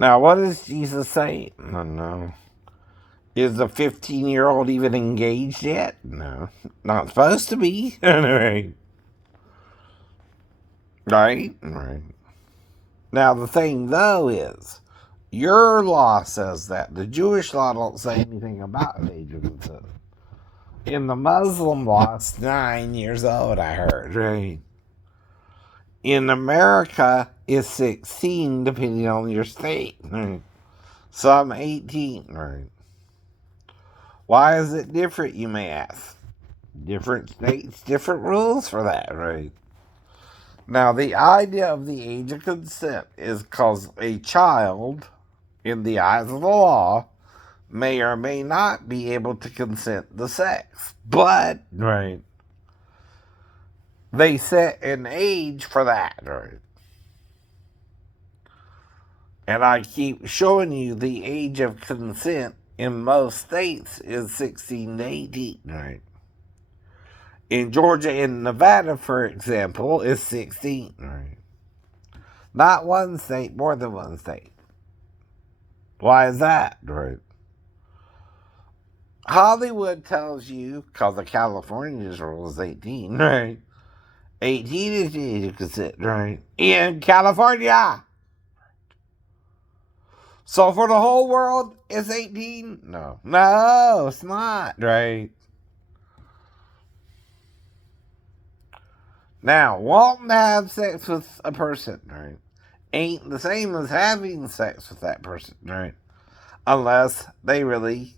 Now, what does Jesus say? No. Is the 15-year-old even engaged yet? No. Not supposed to be. Right. Right. Now, the thing, though, is your law says that. The Jewish law don't say anything about the age of consent. In the Muslim law, it's 9 years old, I heard, right? In America, it's 16, depending on your state. Right? Some 18, right? Why is it different, you may ask? Different states, different rules for that, right? Now, the idea of the age of consent is because a child, in the eyes of the law, may or may not be able to consent to sex. But, right, they set an age for that, right? And I keep showing you the age of consent in most states is 16 to 18, right? In Georgia and Nevada, for example, is 16, right? Not one state, more than one state. Why is that, right? Hollywood tells you, because of California's rule is 18, right? 18 is the age of consent, right? In California. So for the whole world, it's 18? No, it's not, right? Now, wanting to have sex with a person, right, ain't the same as having sex with that person, right? Unless they really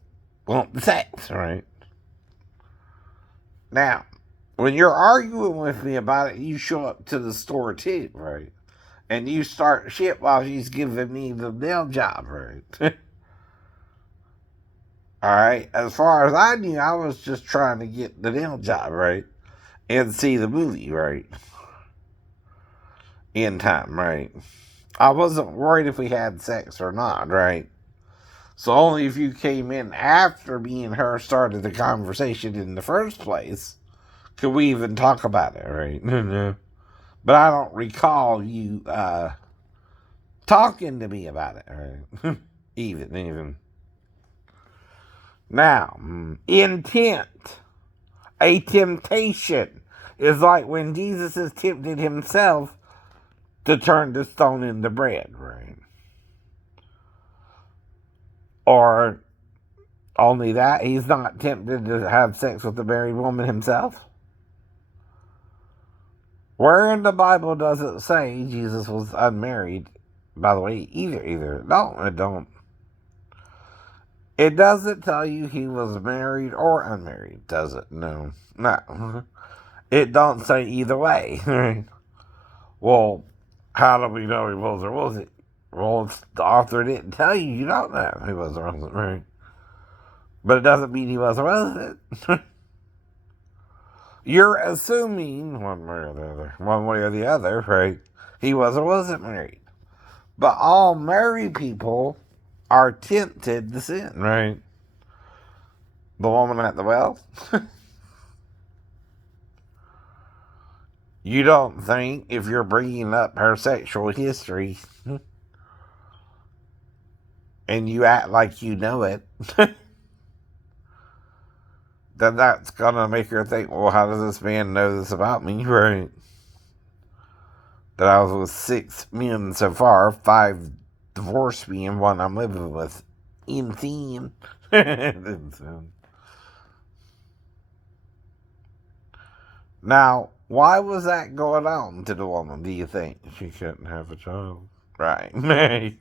want the sex, right? Now, when you're arguing with me about it, you show up to the store too, right? And you start shit while she's giving me the nail job, right? Alright, as far as I knew, I was just trying to get the nail job, right? And see the movie, right? In time, right? I wasn't worried if we had sex or not, right? So only if you came in after me and her started the conversation in the first place could we even talk about it, right? But I don't recall you talking to me about it, right? even. Now, intent. A temptation is like when Jesus is tempted himself to turn the stone into bread, right? Or only that, he's not tempted to have sex with the married woman himself. Where in the Bible does it say Jesus was unmarried? By the way, either. No, it don't. It doesn't tell you he was married or unmarried, does it? No. It don't say either way. Well, how do we know he was or wasn't? Well, the author didn't tell you. You don't know he was or wasn't married. But it doesn't mean he was or wasn't. You're assuming one way or the other, right? He was or wasn't married. But all married people are tempted to sin, right? The woman at the well. You don't think if you're bringing up her sexual history and you act like you know it, then that's gonna make her think, well, how does this man know this about me, right? That I was with 6 men so far, 5 divorced me, and 1 I'm living with. Insane. Now, why was that going on to the woman, do you think? She couldn't have a child. Right.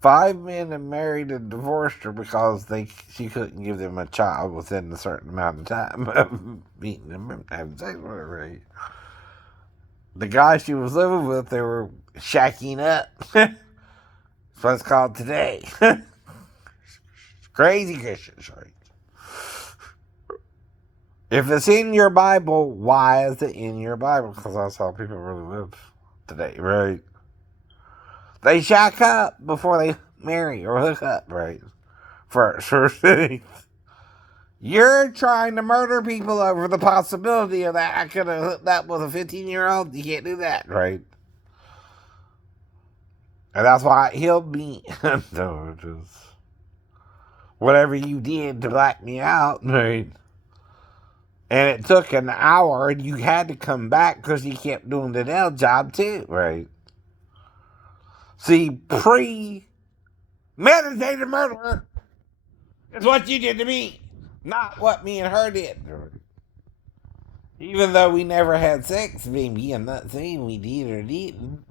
5 men had married and divorced her because she couldn't give them a child within a certain amount of time of meeting them and having sex with her, right? The guy she was living with, they were shacking up. That's what it's called today. Crazy Christians, right? If it's in your Bible, why is it in your Bible? Because that's how people really live today, right? They shack up before they marry or hook up, right? First thing. You're trying to murder people over the possibility of that. I could have hooked up with a 15-year-old. You can't do that, right? And that's why he'll be so just whatever you did to black me out, right? And it took an hour, and you had to come back because you kept doing the nail job too, right? See, premeditated murder is what you did to me, not what me and her did. Even though we never had sex, baby, I'm not saying we did or didn't.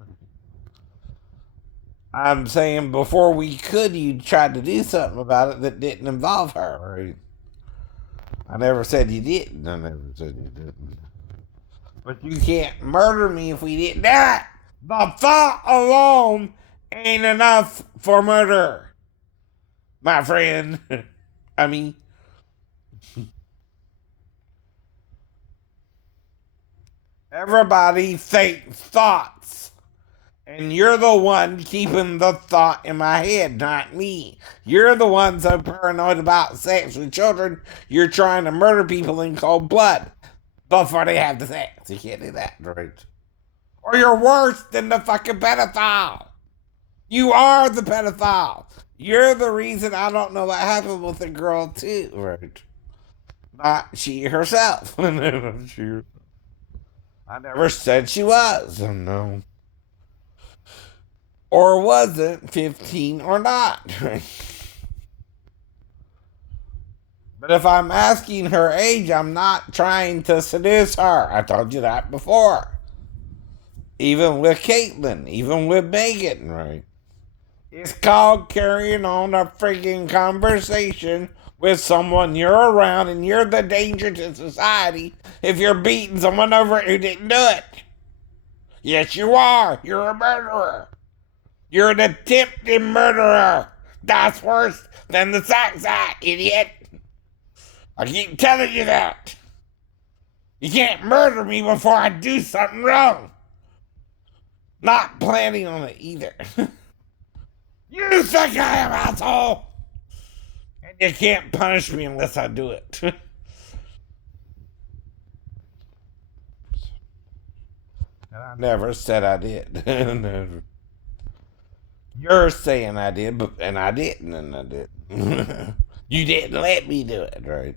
I'm saying before we could, you tried to do something about it that didn't involve her, right? I never said you didn't. I never said you didn't. But you can't murder me if we didn't do it. The thought alone ain't enough for murder, my friend. I mean, everybody thinks thoughts. And you're the one keeping the thought in my head, not me. You're the one so paranoid about sex with children, you're trying to murder people in cold blood before they have the sex. You can't do that, right? Or you're worse than the fucking pedophile. You are the pedophile. You're the reason I don't know what happened with the girl, too, right? Not she herself. I never said she was. No. Or wasn't 15 or not. But if I'm asking her age, I'm not trying to seduce her. I told you that before. Even with Caitlyn, even with Megan, right? It's called carrying on a freaking conversation with someone you're around, and you're the danger to society if you're beating someone over who didn't do it. Yes, you are. You're a murderer. You're an attempted murderer. That's worse than the sex act, idiot. I keep telling you that. You can't murder me before I do something wrong. Not planning on it either. You think I am, asshole? And you can't punish me unless I do it. And I never said I did. Never. You're saying I did, and I didn't, and I didn't. You didn't let me do it, right?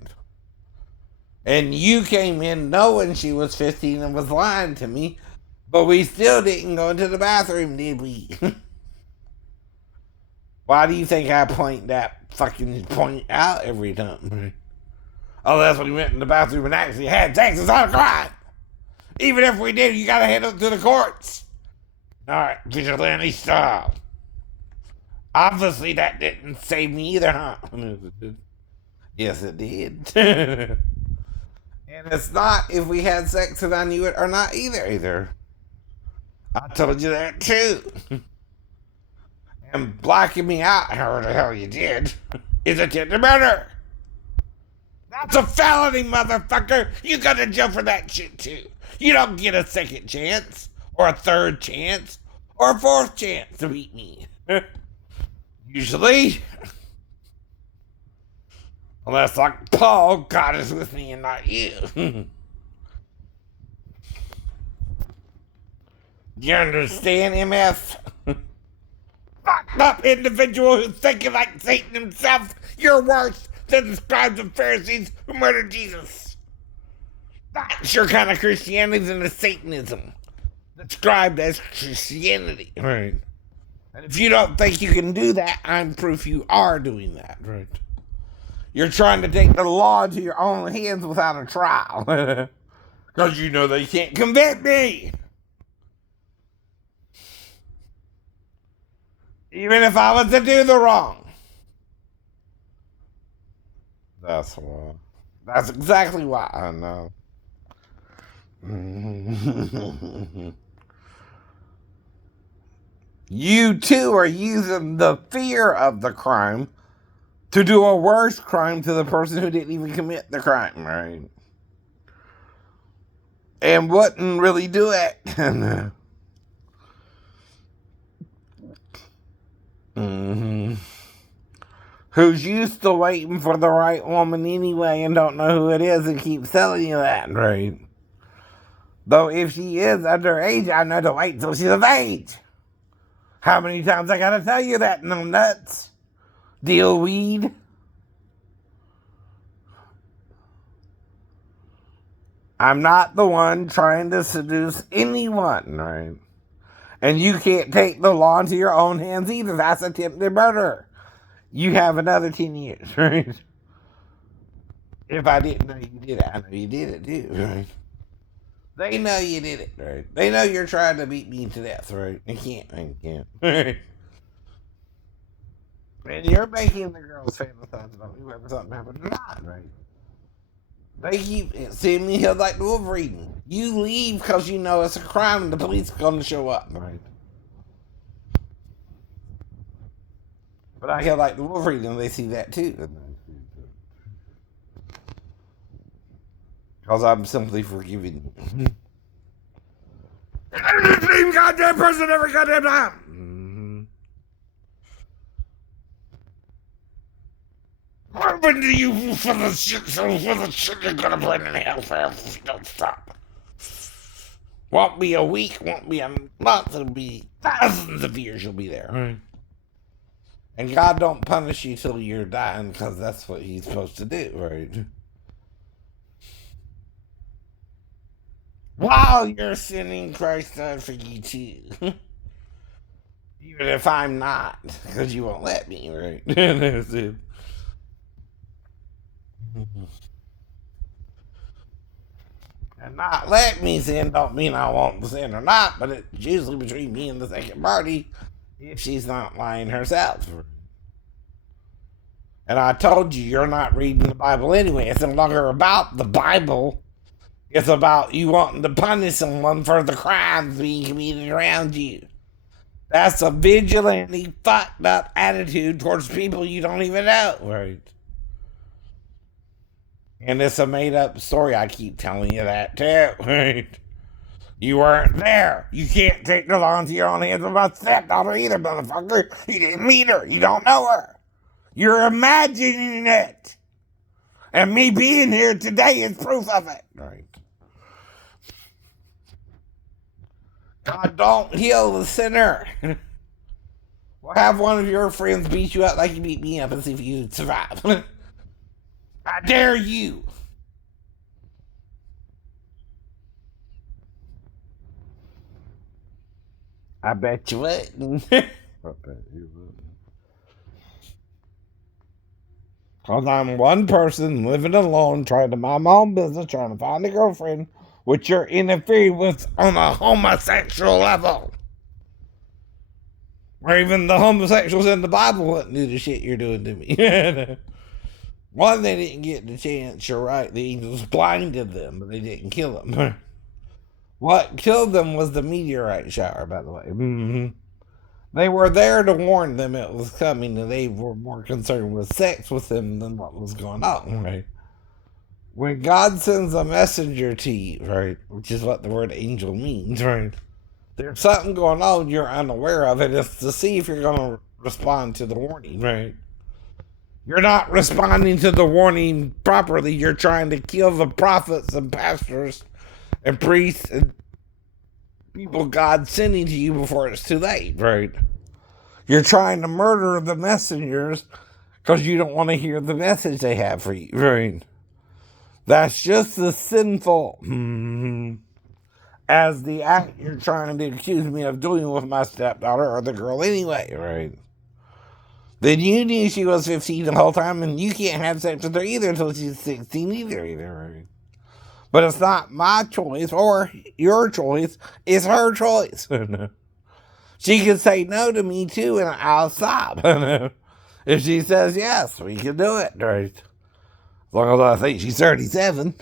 And you came in knowing she was 15 and was lying to me, but we still didn't go into the bathroom, did we? Why do you think I point out every time? Oh, that's when we went in the bathroom and actually had sex. It's not a crime. Even if we did, you gotta head up to the courts. Alright, vigilante style. Obviously, that didn't save me either, huh? Yes, it did. And it's not if we had sex and I knew it or not either. I told you that too. And blocking me out, however the hell you did, is attempted murder. That's a felony, motherfucker. You go to jail for that shit too. You don't get a second chance, or a third chance, or a fourth chance to beat me. Usually. Unless, like Paul, God is with me and not you. Do you understand, MF? Fucked up individual who's thinking like Satan himself. You're worse than the scribes and Pharisees who murdered Jesus. That's your kind of Christianity than the Satanism described as Christianity, right? And if you don't think you can do that, I'm proof you are doing that, right? You're trying to take the law into your own hands without a trial. Because you know they can't convict me. Even if I was to do the wrong. That's why. That's exactly why I know. You too are using the fear of the crime to do a worse crime to the person who didn't even commit the crime, right? And wouldn't really do it. Mm-hmm. Who's used to waiting for the right woman anyway and don't know who it is and keeps telling you that, right? Though if she is underage, I know to wait till she's of age. How many times I gotta tell you that, no nuts? Deal weed? I'm not the one trying to seduce anyone, right? And you can't take the law into your own hands either. That's attempted murder. You have another 10 years, right? If I didn't know you did it, I know you did it too, right? They know you did it, right? They know you're trying to beat me to death, right? You can't. Right? And you're making the girls fantasize about me whether something happened or not, right? They keep seeing me here like the Wolverine. You leave because you know it's a crime and the police are going to show up, right? But I hear like the Wolverine and they see that too. Because I'm simply forgiving you. I'm the same goddamn person every goddamn time. What happened to you for the shit? So for the shit you're gonna blame in hell fast? Don't stop. Won't be a week, won't be a month, it'll be thousands of years you'll be there. Right. And God don't punish you till you're dying because that's what He's supposed to do, right? While you're sinning, Christ died for you too. Even if I'm not, because you won't let me, right? That's it. And not let me sin don't mean I won't sin or not, but it's usually between me and the second party if she's not lying herself. And I told you, you're not reading the Bible anyway. It's no longer about the Bible. It's about you wanting to punish someone for the crimes being committed around you. That's a vigilante, fucked up attitude towards people you don't even know. Right. And it's a made up story. I keep telling you that too. Right. You weren't there. You can't take the law into your own hands with my stepdaughter either, motherfucker. You didn't meet her. You don't know her. You're imagining it. And me being here today is proof of it. Right. God don't heal the sinner. Well, have one of your friends beat you up like you beat me up and see if you survive. I dare you. I bet you wouldn't. I bet you wouldn't. Because I'm one person living alone, trying to mind my own business, trying to find a girlfriend, which you're interfering with on a homosexual level. Or even the homosexuals in the Bible wouldn't do the shit you're doing to me. One, they didn't get the chance, you're right. The angels blinded them, but they didn't kill them. What killed them was the meteorite shower, by the way. Mm-hmm. They were there to warn them it was coming, and they were more concerned with sex with them than what was going on, right? When God sends a messenger to you, right, which is what the word angel means, right? There's something going on you're unaware of it. It's to see if you're going to respond to the warning, right? You're not responding to the warning properly. You're trying to kill the prophets and pastors and priests and people God's sending to you before it's too late, right? You're trying to murder the messengers because you don't want to hear the message they have for you, right? That's just as sinful as the act you're trying to accuse me of doing with my stepdaughter or the girl anyway, right? Then you knew she was 15 the whole time, and you can't have sex with her either until she's 16 either, right? But it's not my choice or your choice, it's her choice. She can say no to me too, and I'll stop. If she says yes, we can do it, right? As long as I think she's 37.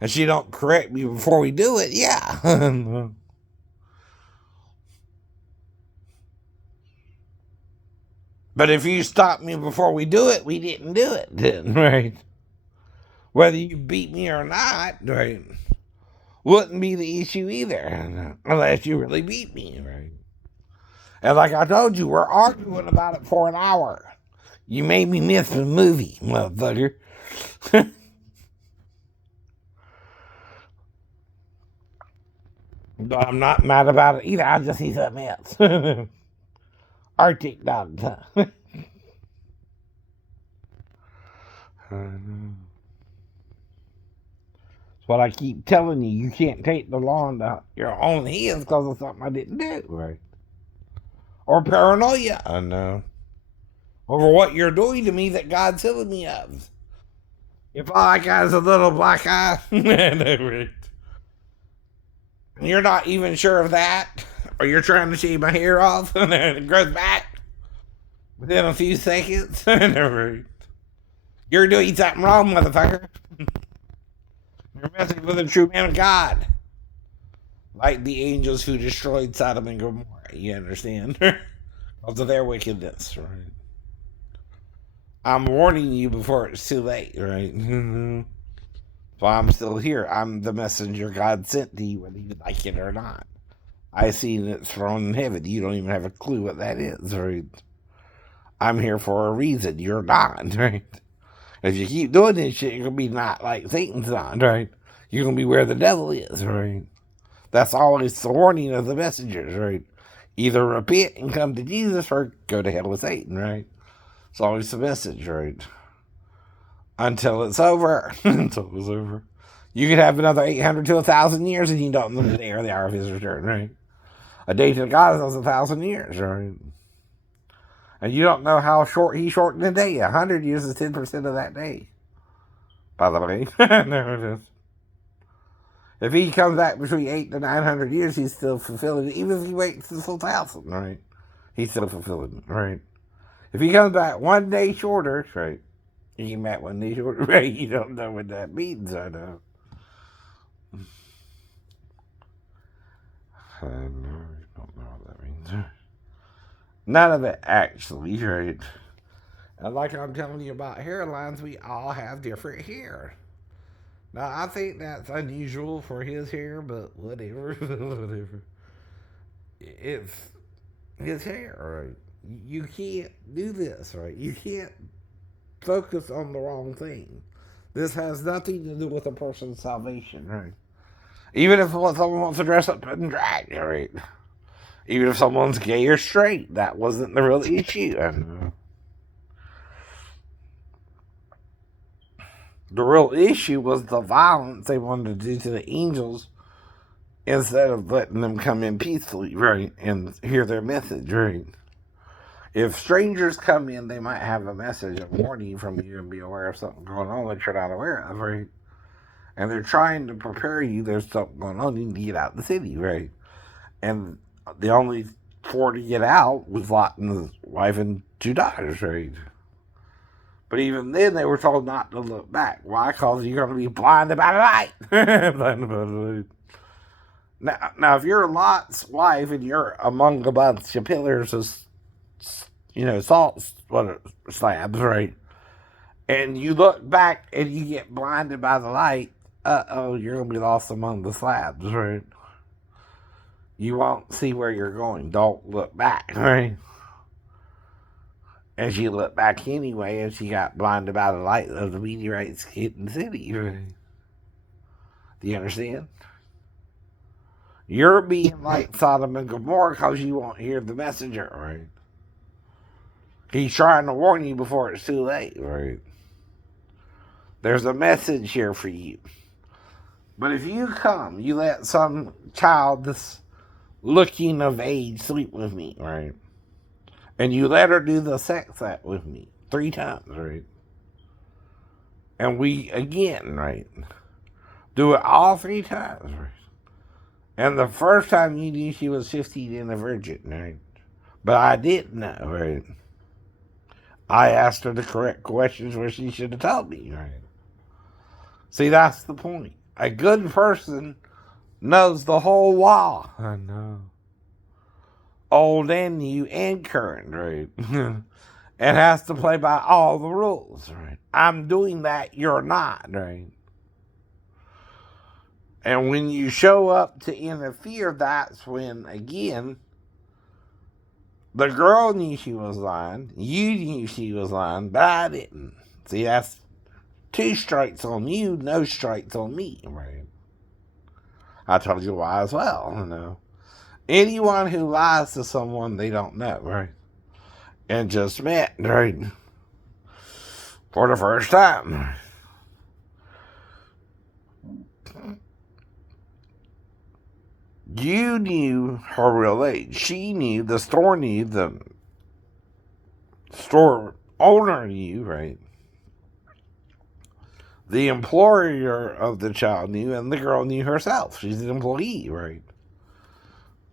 And she don't correct me before we do it, yeah. But if you stop me before we do it, we didn't do it then, right? Whether you beat me or not, right, wouldn't be the issue either, unless you really beat me, right? And like I told you, we're arguing about it for an hour. You made me miss the movie, motherfucker. But I'm not mad about it either. I just see something else. Arctic dog. That's what I keep telling you. You can't take the law into your own hands because of something I didn't do, right? Or paranoia. I know. Over what you're doing to me that God's healing me of. If all I got is a little black eye, and you're not even sure of that, or you're trying to shave my hair off and then it grows back within a few seconds, you're doing something wrong, motherfucker. You're messing with a true man of God. Like the angels who destroyed Sodom and Gomorrah, you understand? Because of their wickedness, right? I'm warning you before it's too late, right? So I'm still here. I'm the messenger God sent to you, whether you like it or not. I seen it thrown in heaven. You don't even have a clue what that is, right? I'm here for a reason. You're not, right? If you keep doing this shit, you're gonna be not like Satan's not, right? You're gonna be where the devil is, right? That's always the warning of the messengers, right? Either repent and come to Jesus or go to hell with Satan, right? It's always the message, right? Until it's over. Until it's over. You could have another 800 to 1,000 years and you don't know the day or the hour of his return, right? A day to God is 1,000 years, right? And you don't know how short he shortened a day. 100 years is 10% of that day. By the way. There it is. If he comes back between 8 to 900 years, he's still fulfilling it. Even if he waits the full 1,000, right? He's still fulfilling it, right? If he comes back 1 day shorter, right? He came back 1 day shorter, right? You don't know what that means, I know. I know, you don't know what that means. None of it actually, right? And like I'm telling you about hairlines, we all have different hair. Now, I think that's unusual for his hair, but whatever. Whatever. It's his hair, right? You can't do this, right? You can't focus on the wrong thing. This has nothing to do with a person's salvation, right? Even if someone wants to dress up in drag, right? Even if someone's gay or straight, that wasn't the real issue. And the real issue was the violence they wanted to do to the angels instead of letting them come in peacefully, right, and hear their message, right? If strangers come in, they might have a message of warning from you and be aware of something going on that you're not aware of, right? And they're trying to prepare you. There's something going on. You need to get out of the city, right? And the only four to get out was Lot and his wife and 2 daughters, right? But even then, they were told not to look back. Why? Because you're going to be blinded by the light. Blinded by the light. Now, if you're Lot's wife and you're among a bunch of pillars of, salt slabs, right? And you look back and you get blinded by the light, you're going to be lost among the slabs, right? You won't see where you're going. Don't look back, right? And she looked back anyway, and she got blinded by the light of the meteorites hitting the city, right? Do you understand? You're being like Sodom and Gomorrah because you won't hear the messenger, right? He's trying to warn you before it's too late, right? There's a message here for you. But if you come, you let some child that's looking of age sleep with me, right? And you let her do the sex act with me 3 times, right? And we, again, right? Do it all 3 times, right? And the first time you knew she was 15 and a virgin, right? But I didn't know, right? I asked her the correct questions where she should have told me, right? See, that's the point. A good person knows the whole law. I know. Old and new and current, right? And has to play by all the rules, right? I'm doing that, you're not, right? And when you show up to interfere, that's when, again, the girl knew she was lying, you knew she was lying, but I didn't. See, that's 2 strikes on you, no strikes on me, right? I told you why as well, you know. Anyone who lies to someone they don't know, right? And just met, right? For the first time. You knew her real age. She knew, the store knew, the store owner knew, right? The employer of the child knew, and the girl knew herself. She's an employee, right?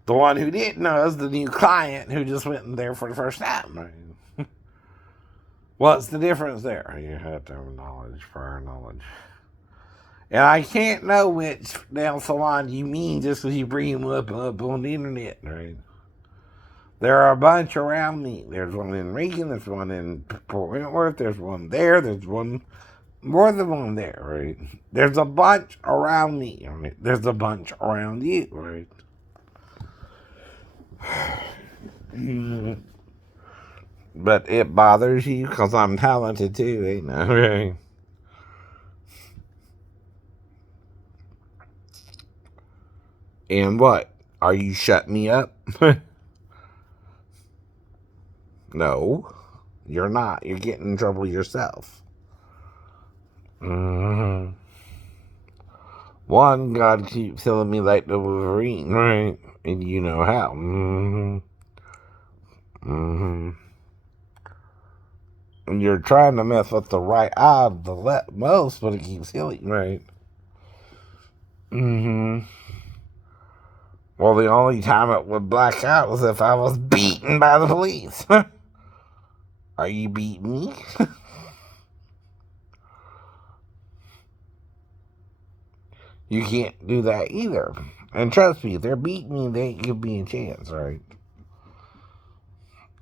The one who didn't know is the new client who just went in there for the first time, right? What's the difference there? You have to have knowledge, prior knowledge. And I can't know which nail salon you mean just because you bring them up on the internet, right? There are a bunch around me. There's one in Reagan, there's one in Port Wentworth, there's one there, there's one, more than one there, right? There's a bunch around me, right? There's a bunch around you, right? But it bothers you because I'm talented too, ain't I? Right? And what? Are you shutting me up? No, you're not. You're getting in trouble yourself. Mm-hmm. One, God keeps telling me like the Wolverine, right? And you know how. Mm-hmm. Mm-hmm. And you're trying to mess with the right eye the most, but it keeps healing, right? Mm-hmm. Well, the only time it would black out was if I was beaten by the police. Are you beating me? You can't do that either. And trust me, if they're beating me, they ain't give me a chance, right?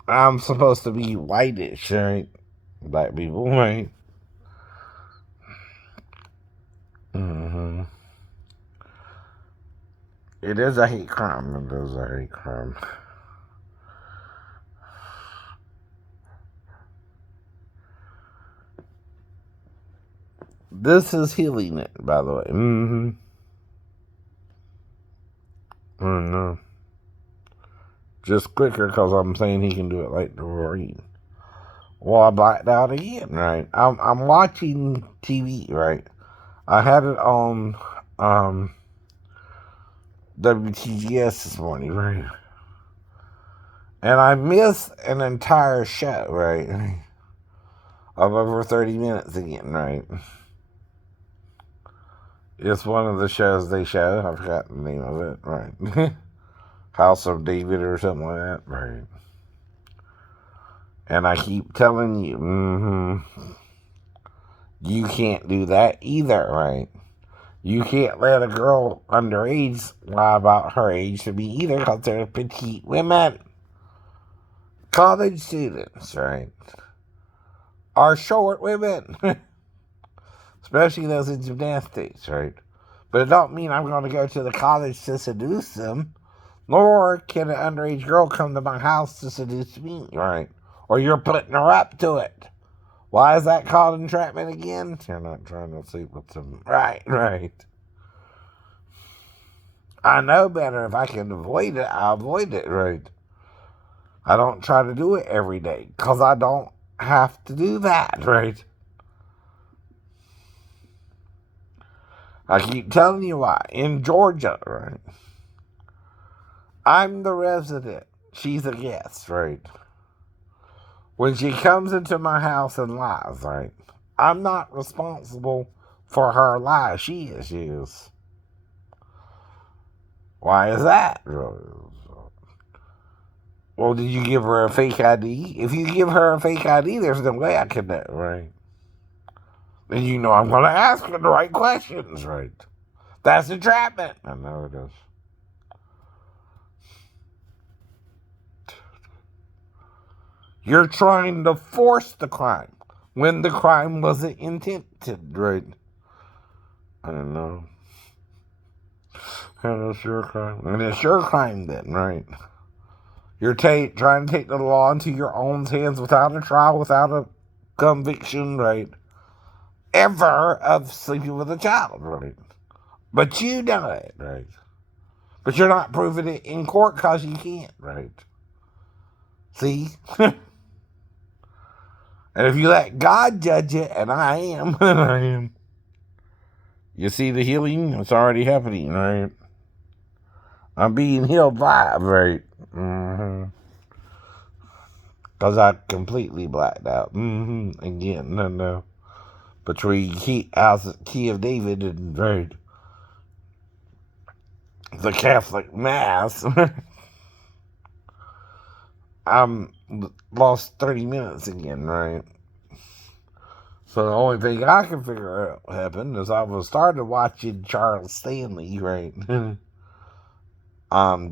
I'm supposed to be whitish, right? Black people, right? Mm-hmm. It is a hate crime. It is a hate crime. This is healing it, by the way. Mm-hmm. Mm-hmm. Just quicker because I'm saying he can do it like the Wolverine. Well, I blacked out again, right? I'm watching TV, right? I had it on WTGS this morning, right? And I missed an entire show, right? Of over 30 minutes again, right? It's one of the shows they show. I forgot the name of it, right? House of David or something like that, right? And I keep telling you, you can't do that either, right? You can't let a girl underage lie about her age to me either because they're petite women. College students, right, are short women. Especially those in gymnastics, right? But it don't mean I'm going to go to the college to seduce them. Nor can an underage girl come to my house to seduce me, right? Or you're putting her up to it. Why is that called entrapment again? You're not trying to sleep with them. Right, right. I know better. If I can avoid it, I avoid it, right? I don't try to do it every day because I don't have to do that, right? I keep telling you why. In Georgia, right? I'm the resident. She's a guest, right? When she comes into my house and lies, right? I'm not responsible for her lies. She is. Why is that? Well, did you give her a fake ID? If you give her a fake ID, there's no way I can know, right? Then you know I'm going to ask her the right questions, right? That's entrapment. I know it is. You're trying to force the crime when the crime wasn't intended, right? I don't know. And it's your crime. And it's your crime then, right? You're trying to take the law into your own hands without a trial, without a conviction, right? Ever of sleeping with a child, right? But you know it, right? But you're not proving it in court because you can't, right? See? And if you let God judge it, and I am, and I am, you see the healing? It's already happening, right? I'm being healed live, right? Because I completely blacked out. Again, no. Between Key of David and, right, the Catholic Mass, I'm lost 30 minutes again, right? So the only thing I can figure out happened is I was started watching Charles Stanley, right?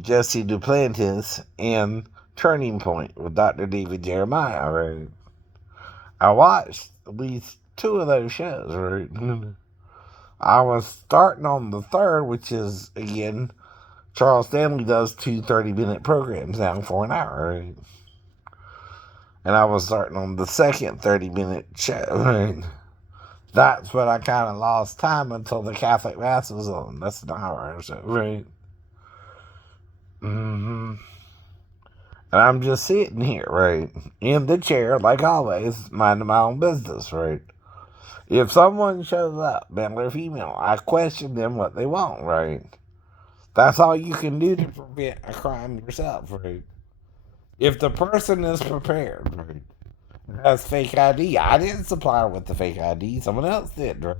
Jesse Duplantis and Turning Point with Dr. David Jeremiah, right? I watched at least two of those shows, right? I was starting on the third, which is, again, Charles Stanley does two 30-minute programs now for an hour, right? And I was starting on the second 30-minute show, right? That's when I kind of lost time until the Catholic Mass was on. That's an hour or so, right? And I'm just sitting here, right, in the chair, like always, minding my own business, right? If someone shows up, male or female, I question them what they want, right? That's all you can do to prevent a crime yourself, right? If the person is prepared, right, has fake ID, I didn't supply her with the fake ID, someone else did, right?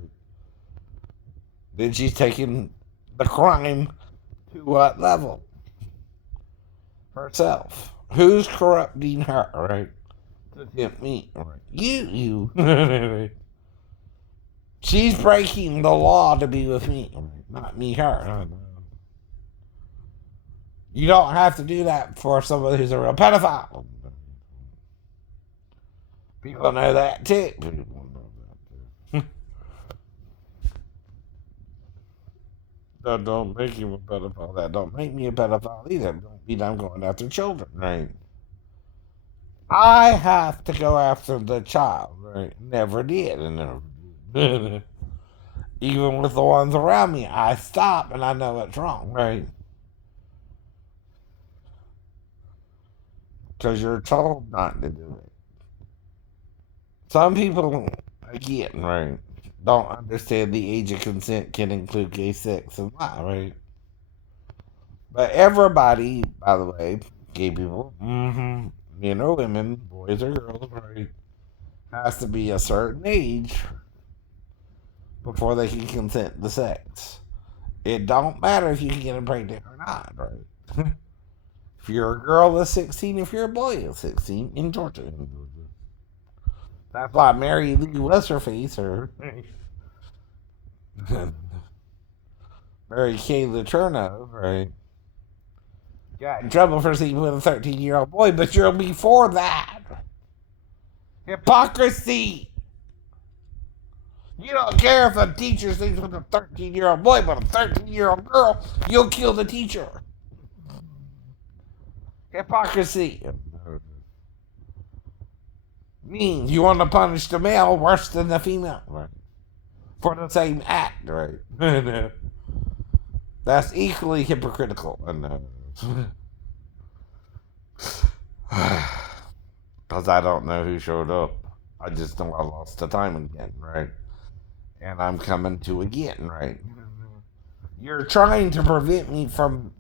Then she's taking the crime to what level? Herself. Who's corrupting her, right? To tempt me, right? You. She's breaking the law to be with me, not me, her. You don't have to do that for somebody who's a real pedophile. People know that too. That don't make you a pedophile. That don't make me a pedophile either. Don't mean I'm going after children, right? I have to go after the child, right? Never did, and never did. Even with the ones around me, I stop and I know it's wrong, right? Because you're told not to do it. Some people, again, right, don't understand the age of consent can include gay sex and lie, right? But everybody, by the way, gay people, men or women, boys or girls, right, has to be a certain age before they can consent to sex. It don't matter if you can get pregnant or not, right? If you're a girl that's 16, if you're a boy that's 16 in Georgia. That's why Mary Lee what's her face or Mary Kay Letourneau, right? Got in trouble for sleeping with a 13-year-old boy, but you're before that. Hypocrisy. You don't care if a teacher sleeps with a 13-year-old boy, but a 13-year-old girl, you'll kill the teacher. Hypocrisy. Means you want to punish the male worse than the female, right? For the same act, right? That's equally hypocritical. Because I don't know who showed up. I just know I lost the time again, right? And I'm coming to again, right? You're trying to prevent me from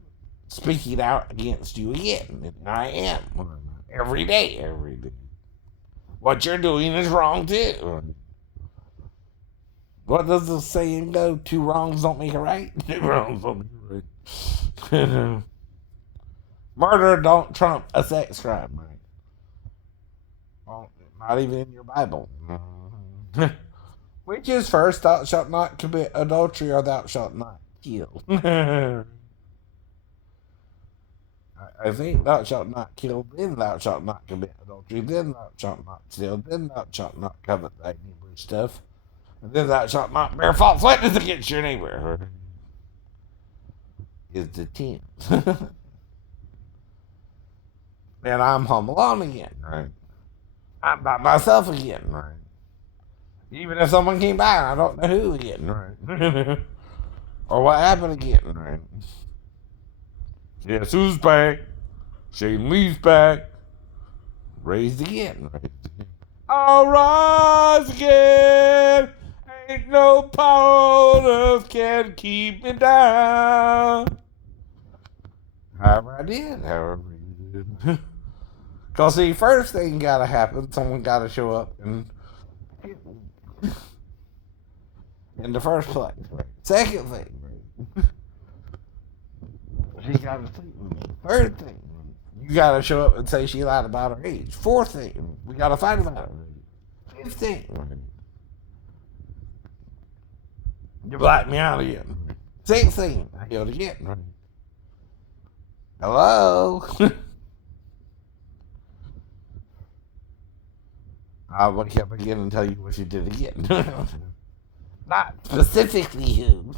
speaking out against you again. And I am. Every day, every day. What you're doing is wrong too. What does the saying go? Two wrongs don't make a right? Two wrongs don't make a right. Murder don't trump a sex crime, right? Well, not even in your Bible. Which is first, thou shalt not commit adultery, or thou shalt not kill. I think thou shalt not kill, then thou shalt not commit adultery, then thou shalt not steal, then thou shalt not covet thy neighbor's stuff, and then thou shalt not bear false witness against your neighbor. Is the 10th. And I'm home alone again, right? I'm by myself again, right? Even if someone came by, I don't know who again, right? Or what happened again, right? Guess who's back? Shane Lee's back. Raised again, right? I'll rise again. Ain't no power on earth can keep me down. However I did, however you did. Because the first thing gotta happen, someone gotta show up and in the first place. Right? Second thing, right? She gotta sleep with me. Third thing, you gotta show up and say she lied about her age. Fourth thing, we gotta fight about it. Fifth thing, right? You black me out again. Sixth thing, I yelled again. Right? Hello? I'll wake up again and tell you what you did again. Not specifically who.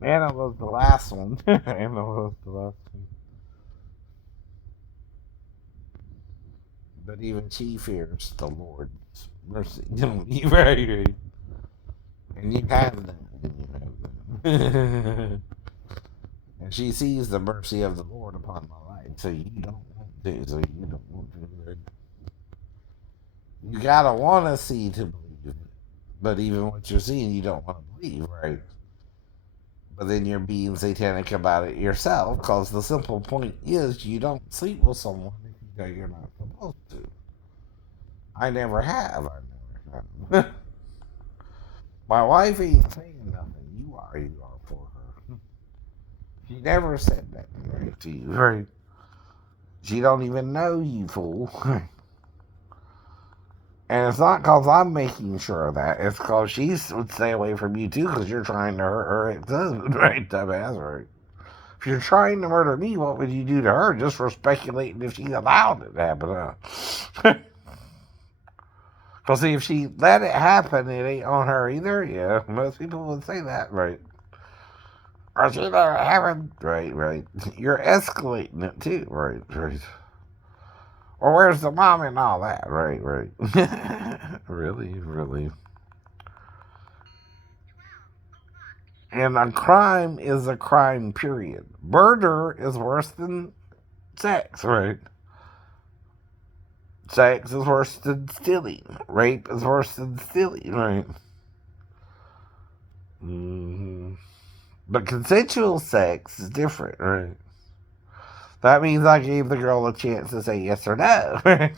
Anna was the last one. Anna was the last one. But even she fears the Lord's mercy. You right. And you have that. And you have that. And she sees the mercy of the Lord upon my life. So you don't want to. So you don't want to. You gotta want to see to believe it. But even what you're seeing, you don't want to believe, right? But then you're being satanic about it yourself, because the simple point is you don't sleep with someone if you know you're not supposed to. I never have. I never have. My wife ain't saying nothing. You are for her. She never said that right to you, right? She don't even know you, fool. And it's not because I'm making sure of that. It's because she would stay away from you too, because you're trying to hurt her ex-husband, right? Dumbass, right? If you're trying to murder me, what would you do to her just for speculating if she allowed it to happen? Huh? Because see, if she let it happen, it ain't on her either. Yeah, most people would say that, right? Or she let it happen. Right, right. You're escalating it too, right, right. Or where's the mom and all that? Right, right. Really, really. And a crime is a crime, period. Murder is worse than sex, right? Sex is worse than stealing. Rape is worse than stealing, right? Mm-hmm. But consensual sex is different, right? That means I gave the girl a chance to say yes or no, right?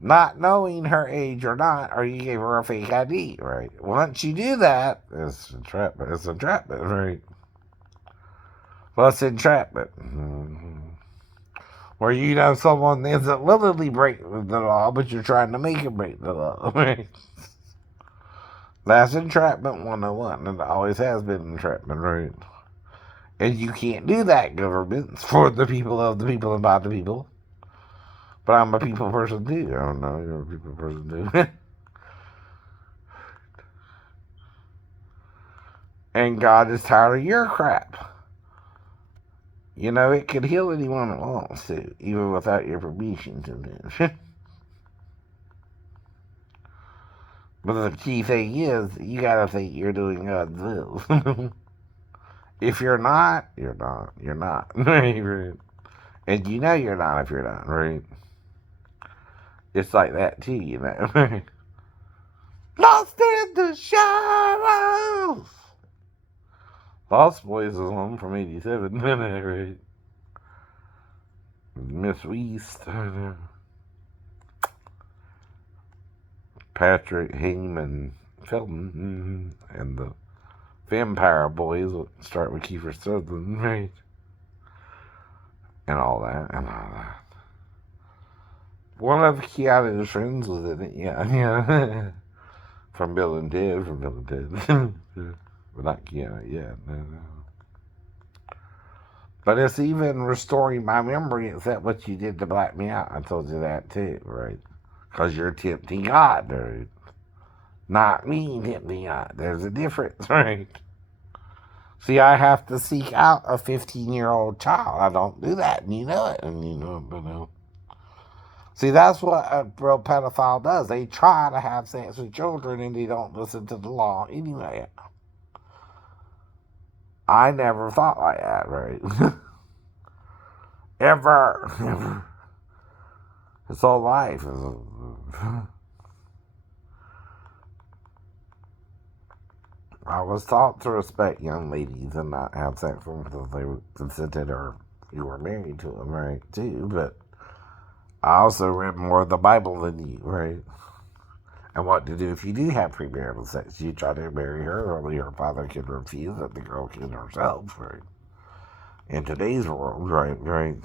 Not knowing her age or not, or you gave her a fake ID, right? Once you do that, it's entrapment. It's entrapment, right? Well, it's entrapment. Mm-hmm. Where you know someone isn't willingly breaking the law, but you're trying to make them break the law, right? That's entrapment 101, and it always has been entrapment, right? And you can't do that, government. It's for the people, of the people, and by the people. But I'm a people person too. I don't know, you're a people person too. And God is tired of your crap. You know, it could heal anyone it wants to, even without your permission sometimes. But the key thing is, you gotta think you're doing God's will. If you're not, you're not. You're not. And you know you're not if you're not, right? It's like that too, you know. Lost in the shadows. Lost Boys is one from '87, right? Miss Weast, Patrick Heyman Felton, and the Vampire Boys would start with Kiefer Sutherland, right? And all that, and all that. One of Keanu's friends was in it, yeah. From Bill and Ted, But not Keanu, yeah, no. But it's even restoring my memory. Is that what you did to black me out? I told you that too, right? Because you're tempting God, dude. Not me tempting God. There's a difference, right? See, I have to seek out a 15-year-old child. I don't do that, and you know it, but no. See, that's what a real pedophile does. They try to have sex with children and they don't listen to the law anyway. I never thought like that, right? Ever. His whole life. I was taught to respect young ladies and not have sex with them if they were consented or you were married to them, right? Too, but I also read more of the Bible than you, right? And what to do if you do have premarital sex. You try to marry her, or your father can refuse it, the girl can herself, right? In today's world, right?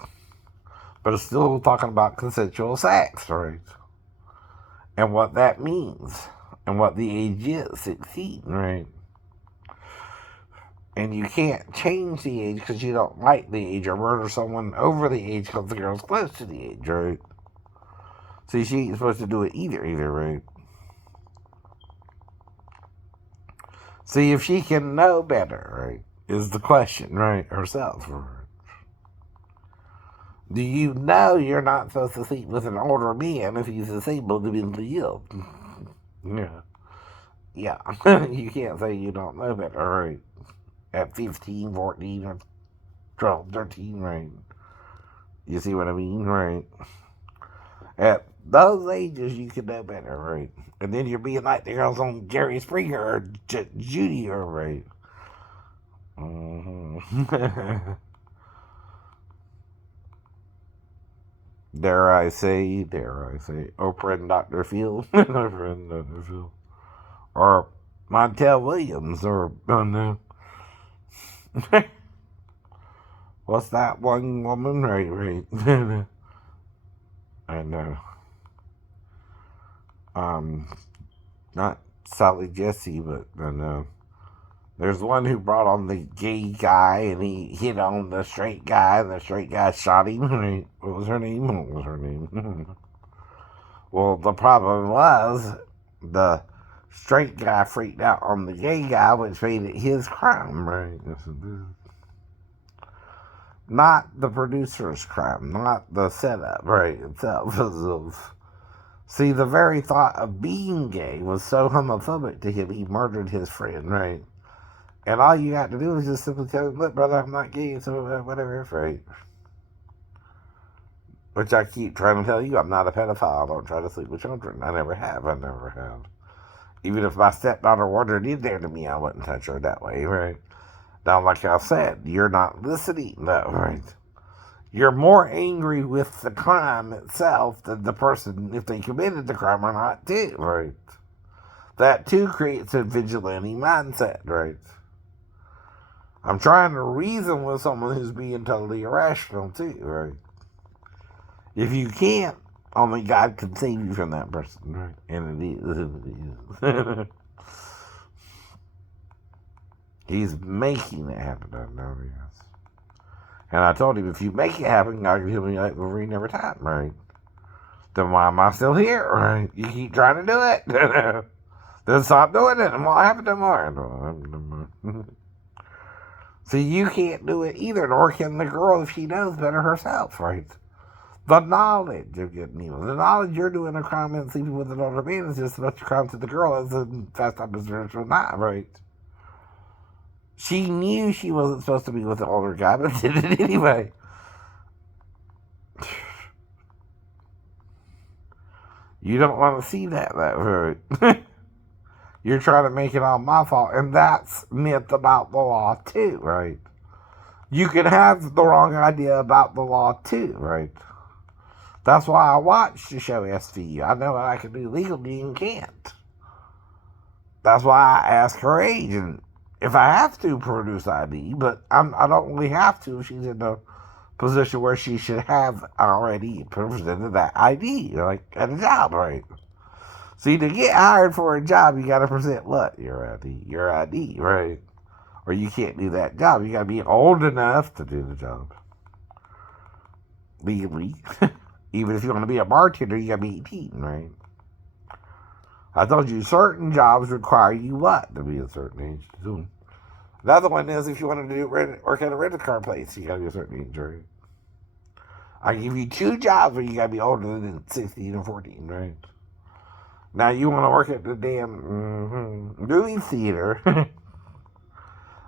But it's still talking about consensual sex, right? And what that means. And what the age is, 16, right? And you can't change the age because you don't like the age or murder someone over the age because the girl's close to the age, right? See, she ain't supposed to do it either, right? See, if she can know better, right, is the question, right, herself. Do you know you're not supposed to sleep with an older man if he's disabled to mentally ill? Yeah. You can't say you don't know better, right? At 15, 14, or 12, 13, right? You see what I mean, right? At those ages, you can know better, right? And then you're being like the girls on Jerry Springer or Judy, or right? Mm-hmm. Dare I say, Oprah and Dr. Phil, Oprah and Dr. Phil, or Montel Williams, or oh no, what's that one woman? Right. I know. Not Sally Jesse, but I know. There's one who brought on the gay guy and he hit on the straight guy and the straight guy shot him. What was her name? Well, the problem was the straight guy freaked out on the gay guy, which made it his crime, right? Not the producer's crime, not the setup, right, itself. See, the very thought of being gay was so homophobic to him, he murdered his friend, right? And all you got to do is just simply tell him, look, brother, I'm not gay, so whatever, right? Which I keep trying to tell you, I'm not a pedophile. I don't try to sleep with children. I never have. Even if my stepdaughter wandered in there to me, I wouldn't touch her that way, right? Now, like I said, you're not listening, though, right? You're more angry with the crime itself than the person, if they committed the crime or not, too, right? That, too, creates a vigilante mindset, right? I'm trying to reason with someone who's being totally irrational, too, right? If you can't, only God can save you from that person, right? And it is. He's making it happen, I know he is. And I told him, if you make it happen, God can heal me like Wolverine every time, right? Then why am I still here, right? You keep trying to do it. Then stop doing it, and what happened to more? See, you can't do it either, nor can the girl if she knows better herself, right? The knowledge of getting evil. The knowledge you're doing a crime and sleeping with an older man is just as much a crime to the girl as the Fast Time or not, right? She knew she wasn't supposed to be with the older guy, but did it anyway. You don't want to see that right? You're trying to make it all my fault, and that's myth about the law too, right? You can have the wrong idea about the law too, right? That's why I watch the show SVU. I know what I can do legally and can't. That's why I ask her age, and if I have to produce ID, but I don't really have to if she's in a position where she should have already presented that ID, like at a job, right? See, to get hired for a job, you got to present what? Your ID, right? Or you can't do that job. You got to be old enough to do the job. Legally. Even if you want to be a bartender, you got to be 18, right? I told you certain jobs require you what to be a certain age to do them. Another one is if you want to work at a rental car place, you got to be a certain age, right? I give you 2 jobs where you gotta be older than 16 or 14, right? Now you want to work at the damn movie theater.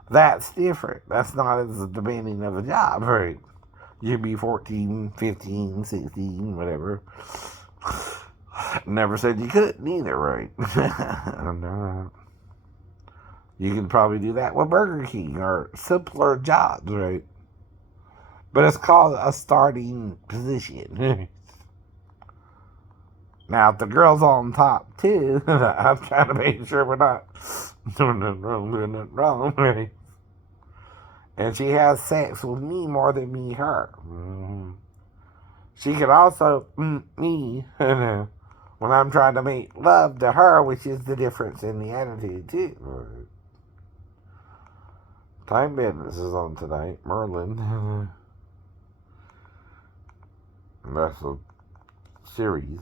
That's different. That's not as demanding of a job, right? You'd be 14, 15, 16, whatever. Never said you couldn't either, right? No. You can probably do that with Burger King or simpler jobs, right? But it's called a starting position. Now, if the girl's on top too, I'm trying to make sure we're not doing nothing wrong, right? And she has sex with me more than me her. Mm-hmm. She can also me when I'm trying to make love to her, which is the difference in the attitude too. Right? Time Business is on tonight. Merlin. And that's a series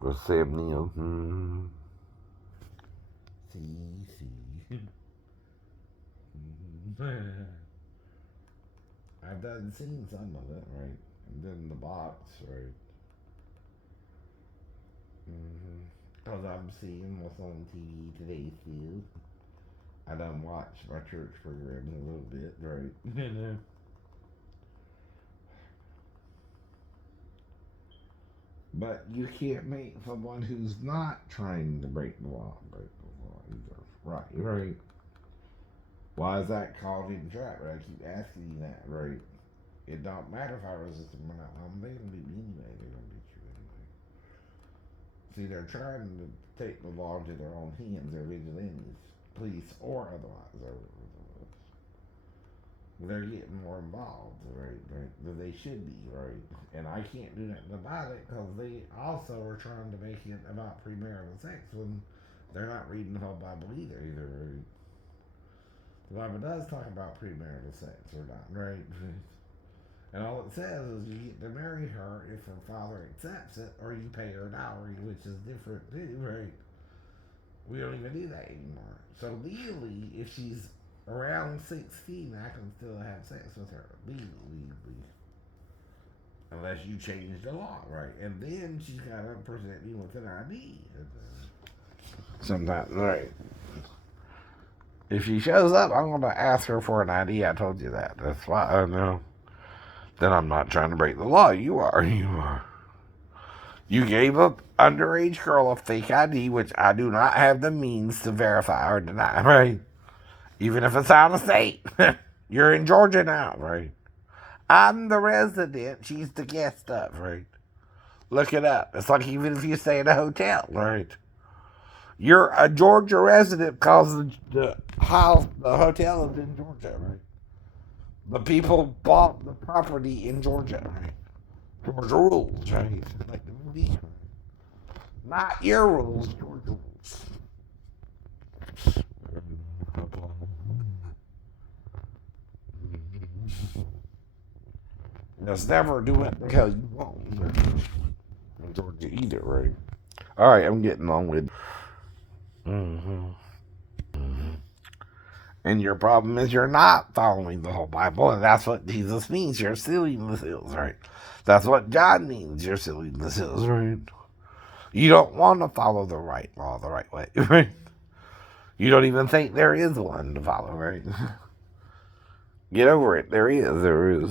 with Sam Neill. See. I've done seen some of it, right? And then the box, right? Because I'm seeing what's on TV today too. I done watch my church program a little bit, right? But you can't make someone who's not trying to break the law either. Right. Why is that called in trap? Right? I keep asking you that, right? It don't matter if I resist them or not. They're gonna beat me anyway. They're gonna beat you anyway. See, they're trying to take the law into their own hands. They're vigilantes, police or otherwise. They're getting more involved, right? Than they should be, right? And I can't do nothing about it because they also are trying to make it about premarital sex when they're not reading the whole Bible either. Right? The Bible does talk about premarital sex or not, right? And all it says is you get to marry her if her father accepts it, or you pay her dowry, which is different too, right? We don't even do that anymore. So legally, if she's around 16, I can still have sex with her legally. Unless you change the law, right? And then she's got to present me with an ID. Sometimes, right. If she shows up, I'm going to ask her for an ID. I told you that. That's why I know. Then I'm not trying to break the law. You are. You gave an underage girl a fake ID, which I do not have the means to verify or deny, right? Even if it's out of state. You're in Georgia now, right? I'm the resident. She's the guest of, right? Look it up. It's like even if you stay in a hotel, right? You're a Georgia resident because the house, the hotel is in Georgia, right? The people bought the property in Georgia, right? Georgia rules, right? Like the movie, right? Not your rules, Georgia rules. Just never do what the hell you want. In Georgia either, right? Alright, I'm getting on with. And your problem is you're not following the whole Bible, and that's what Jesus means. You're sealing the seals, right? That's what John means. You're sealing the seals, right? You don't want to follow the right law the right way, right? You don't even think there is one to follow, right? Get over it. There is.